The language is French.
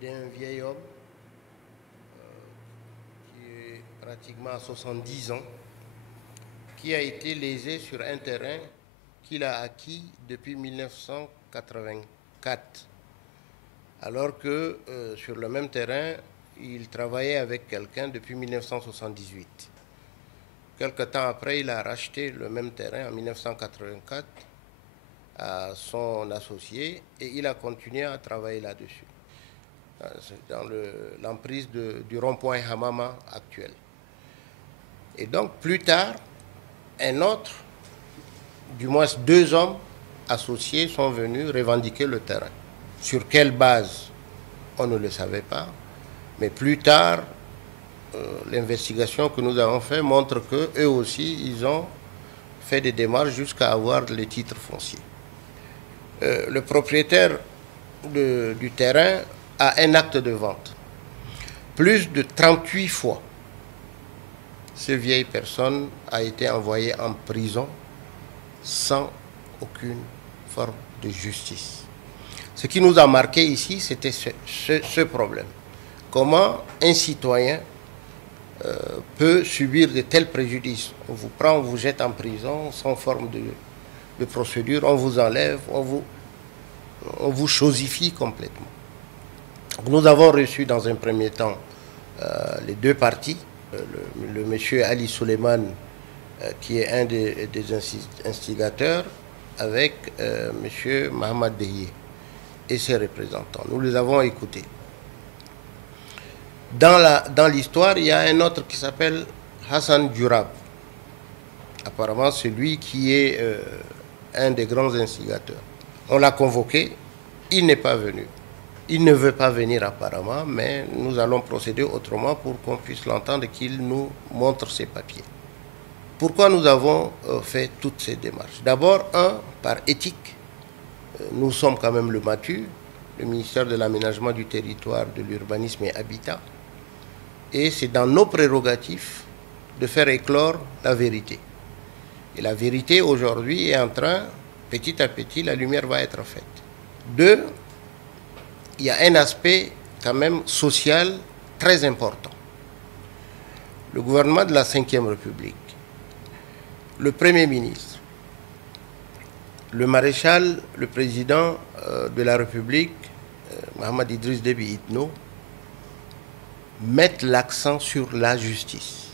d'un vieil homme qui est pratiquement à 70 ans, qui a été lésé sur un terrain qu'il a acquis depuis 1984, alors que sur le même terrain, il travaillait avec quelqu'un depuis 1978. Quelque temps après, il a racheté le même terrain en 1984 à son associé et il a continué à travailler là-dessus, dans l'emprise du rond-point Hamama actuel. Et donc, plus tard, un autre, du moins deux hommes associés sont venus revendiquer le terrain. Sur quelle base, on ne le savait pas, mais plus tard, l'investigation que nous avons faite montre qu'eux aussi, ils ont fait des démarches jusqu'à avoir les titres fonciers. Le propriétaire du terrain a un acte de vente. Plus de 38 fois, cette vieille personne a été envoyée en prison sans aucune forme de justice. Ce qui nous a marqué ici, c'était ce problème. Comment un citoyen peut subir de tels préjudices? On vous prend, on vous jette en prison sans forme de procédure, on vous enlève, on vous chosifie complètement. Donc nous avons reçu dans un premier temps les deux parties, le monsieur Ali Suleiman, qui est un des instigateurs, avec monsieur Mohamed Dehiye et ses représentants. Nous les avons écoutés. Dans l'histoire, il y a un autre qui s'appelle Hassan Djourab. Apparemment, c'est lui qui est un des grands instigateurs. On l'a convoqué, il n'est pas venu. Il ne veut pas venir apparemment, mais nous allons procéder autrement pour qu'on puisse l'entendre, qu'il nous montre ses papiers. Pourquoi nous avons fait toutes ces démarches? D'abord, par éthique. Nous sommes quand même le MATU, le ministère de l'Aménagement du Territoire, de l'Urbanisme et Habitat. Et c'est dans nos prérogatives de faire éclore la vérité. Et la vérité, aujourd'hui, est en train, petit à petit, la lumière va être faite. Deux, il y a un aspect quand même social très important. Le gouvernement de la Ve République, le Premier ministre, le maréchal, le président de la République, Mohamed Idriss Déby Itno, mettent l'accent sur la justice.